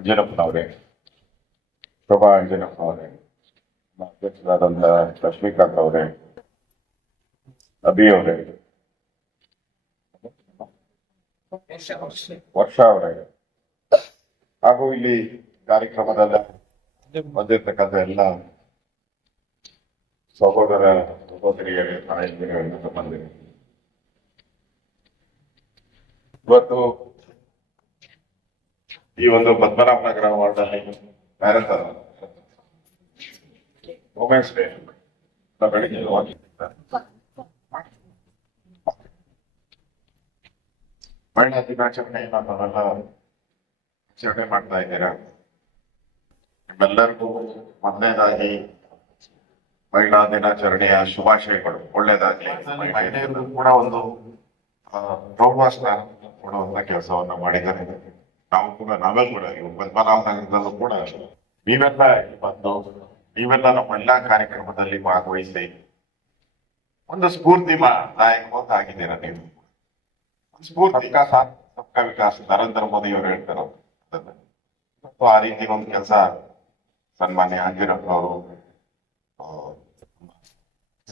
ಅಂಜನಪ್ಪನವರೇ, ಶೋಭಾ ಅಂಜನಪ್ಪನವರೇ, ನಮ್ಮ ಅಧ್ಯಕ್ಷರಾದಂಥ ಲಕ್ಷ್ಮೀಕಾಂತ್ ಅವರೇ, ಅಭಿ ಅವರೇ, ವರ್ಷ ಅವರೇ, ಹಾಗೂ ಇಲ್ಲಿ ಕಾರ್ಯಕ್ರಮದಲ್ಲ ಬಂದಿರತಕ್ಕಂಥ ಎಲ್ಲ ಸಹೋದರ ಸಹೋದರಿಯರೇ, ತಾಯಂದಿರೇ, ಸಂಬಂಧಿಕರು, ಇವತ್ತು ಈ ಒಂದು ಪದ್ಮನಾಭನಗರ ವಾರ್ಡಲ್ಲಿ ಮ್ಯಾರಥಾನ್ ವುಮೆನ್ಸ್ ಡೇ ಬೆಳಿಗ್ಗೆ ಮಹಿಳಾ ದಿನಾಚರಣೆಯನ್ನು ನಾವೆಲ್ಲ ಆಚರಣೆ ಮಾಡ್ತಾ ಇದ್ದೀರಾ. ನಿಮ್ಮೆಲ್ಲರಿಗೂ ಮೊದಲನೇದಾಗಿ ಮಹಿಳಾ ದಿನಾಚರಣೆಯ ಶುಭಾಶಯಗಳು. ಒಳ್ಳೇದಾಗ್ಲಿ. ಮಹಿಳೆಯರು ಕೂಡ ಒಂದು ಗೌರವ ಸ್ಥಾನ ಕೊಡುವಂತ ಕೆಲಸವನ್ನ ಮಾಡಿದ್ದಾರೆ. ನಾವೇ ಕೂಡ ಪದ್ಮನಾಭನಗರದಲ್ಲೂ ಕೂಡ ನೀವೆಲ್ಲ ಬಂದು ನೀವೆಲ್ಲ ನಮ್ಮ ಎಲ್ಲಾ ಕಾರ್ಯಕ್ರಮದಲ್ಲಿ ಭಾಗವಹಿಸಿ ಒಂದು ಸ್ಫೂರ್ತಿ ದಾಯಕವಾಗಿ ಆಗಿದ್ದೀರಾ. ನೀವು ಸ್ಫೂರ್ತಿ ಸಬ್ಕಾ ವಿಕಾಸ್ ನರೇಂದ್ರ ಮೋದಿ ಅವರು ಹೇಳ್ತಾರೋ ಮತ್ತು ಆ ರೀತಿ ಒಂದು ಕೆಲಸ ಸನ್ಮಾನ್ಯ ಅಂಜನಪ್ಪನವರು,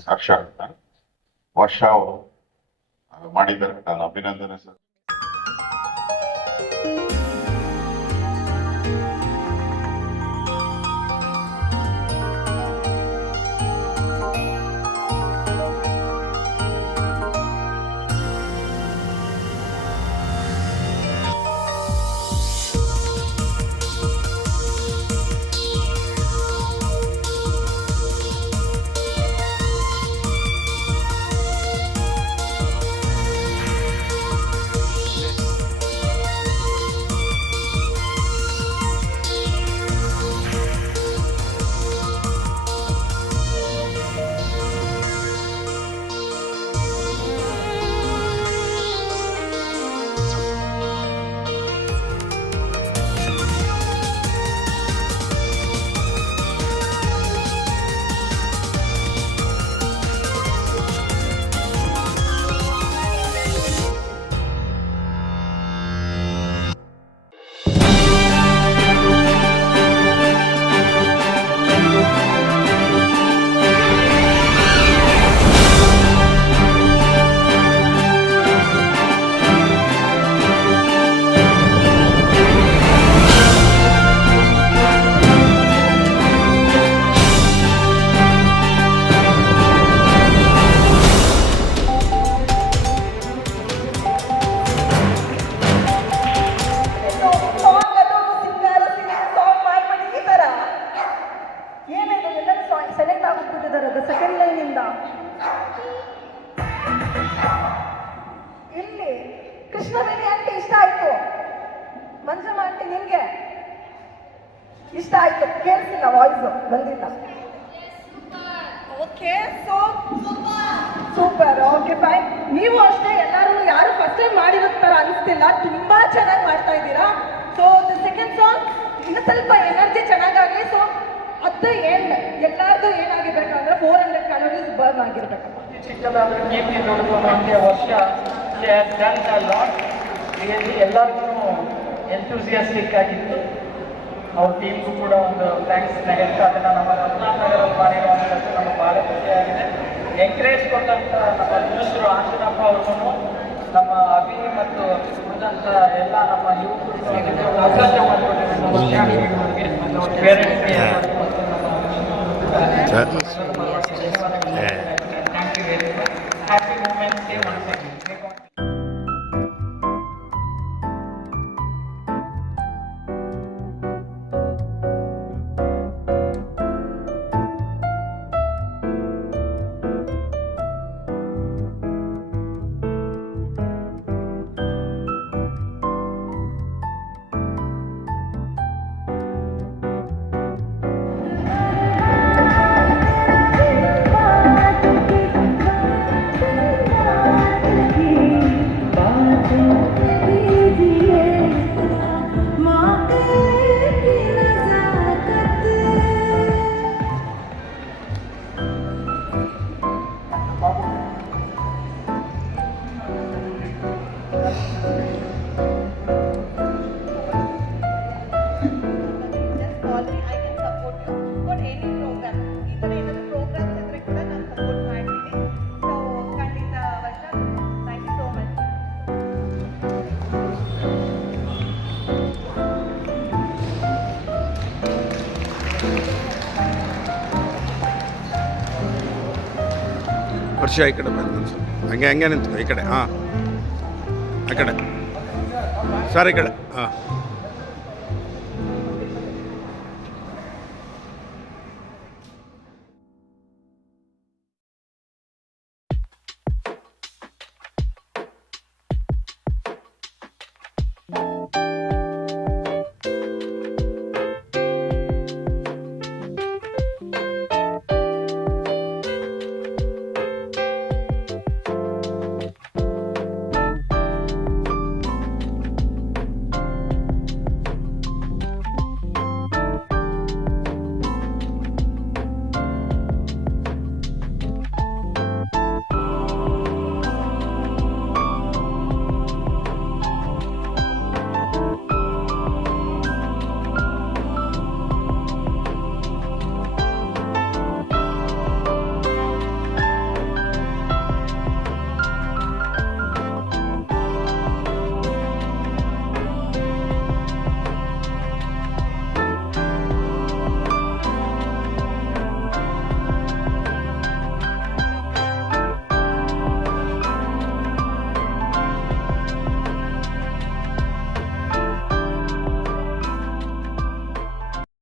ಸಾಕ್ಷಾತ್ ವರ್ಷ ಅವರು ಮಾಡಿದ್ದಾರೆ. ನಾನು ಅಭಿನಂದನೆ ಸರ್. ಇಲ್ಲಿ ಕೃಷ್ಣವೇಣಿ ಆಂಟಿ ಇಷ್ಟ ಆಯ್ತು, ಮಂಜಮ್ಮ ಆಂಟಿ ನಿಮ್ಗೆ ಇಷ್ಟ ಆಯ್ತು? ಕೇಳಿಸಿಲ್ಲ, ವಾಯ್ಸ್ ಬಂದಿಲ್ಲ. Okay, super, okay fine. ನೀವು ಅಷ್ಟೇ, ಎಲ್ಲರೂ ಯಾರು ಫಸ್ಟ್ ಟೈಮ್ ಮಾಡಿರೋ ತರ ಅನಿಸ್ತಿಲ್ಲ, ತುಂಬಾ ಚೆನ್ನಾಗಿ ಮಾಡ್ತಾ ಇದ್ದೀರಾ. ಸೊ ದ ಸೆಕೆಂಡ್ ಸಾಂಗ್ ಇನ್ನು ಸ್ವಲ್ಪ ಎನರ್ಜಿ ಚೆನ್ನಾಗಾಗಲಿ. ಸೊ ಅದು ಎಲ್ಲಾರ್ದು ಏನಾಗಿರ್ಬೇಕಂದ್ರೆ 400 ಕ್ಯಾಲೋರೀಸ್ ಬರ್ನ್ ಆಗಿರ್ಬೇಕಪ್ಪ. ಚಿಕ್ಕದಾದ್ರೆ ಕೀರ್ತಿ ದೊಡ್ಡದಕ್ಕೆ ವರ್ಷ ಎಲ್ಲರಿಗೂ ಎಂಥೂಸಿಯಾಸ್ಟಿಕ್ ಆಗಿತ್ತು. ಅವ್ರ ಟೀಮ್ಗೂ ಕೂಡ ಒಂದು ಥ್ಯಾಂಕ್ಸ್ ಹೇಳ್ತಾ ಅದನ್ನು ನಮ್ಮ ಪದ್ಮನಾಭನಗರಲ್ಲಿ ಮಾಡಿರುವಂಥದ್ದು ನಮಗೆ ಭಾಳ ಖುಷಿಯಾಗಿದೆ. ಎಂಕರೇಜ್ ಕೊಟ್ಟಂಥ ನಮ್ಮ ಮಿನಿಸ್ಟರು ಆಂಜನಪ್ಪ ಅವ್ರಿಗೂ, ನಮ್ಮ ಅಭಿ ಮತ್ತು ಉಳಿದಂಥ ಎಲ್ಲ ನಮ್ಮ ಯುವಕರು ಅವಕಾಶ ಮಾಡಿಕೊಟ್ಟಿದ್ದಾರೆ. ನಮ್ಮ ಪೇರೆಂಟ್ಸ್ಗೆ thank you very much. Happy moments day once again. Support you for any program. ಈ ಥರ ಏನಾದರೂ ಪ್ರೋಗ್ರಾಮ್ಸ್ ಇದ್ದರೆ ಕೂಡ ನಾನು ಸಪೋರ್ಟ್ ಮಾಡ್ತೀನಿ. ಸೊ ಖಂಡಿತ ವರ್ಷ, ಥ್ಯಾಂಕ್ ಯು ಸೋ ಮಚ್. ವರ್ಷ ಈ ಕಡೆ ಬಂದು ಹಂಗೆ ನಿಂತು ಈ ಕಡೆ ಹಾಂ ಆ ಕಡೆ ಸರ್ ಈ ಕಡೆ ಹಾಂ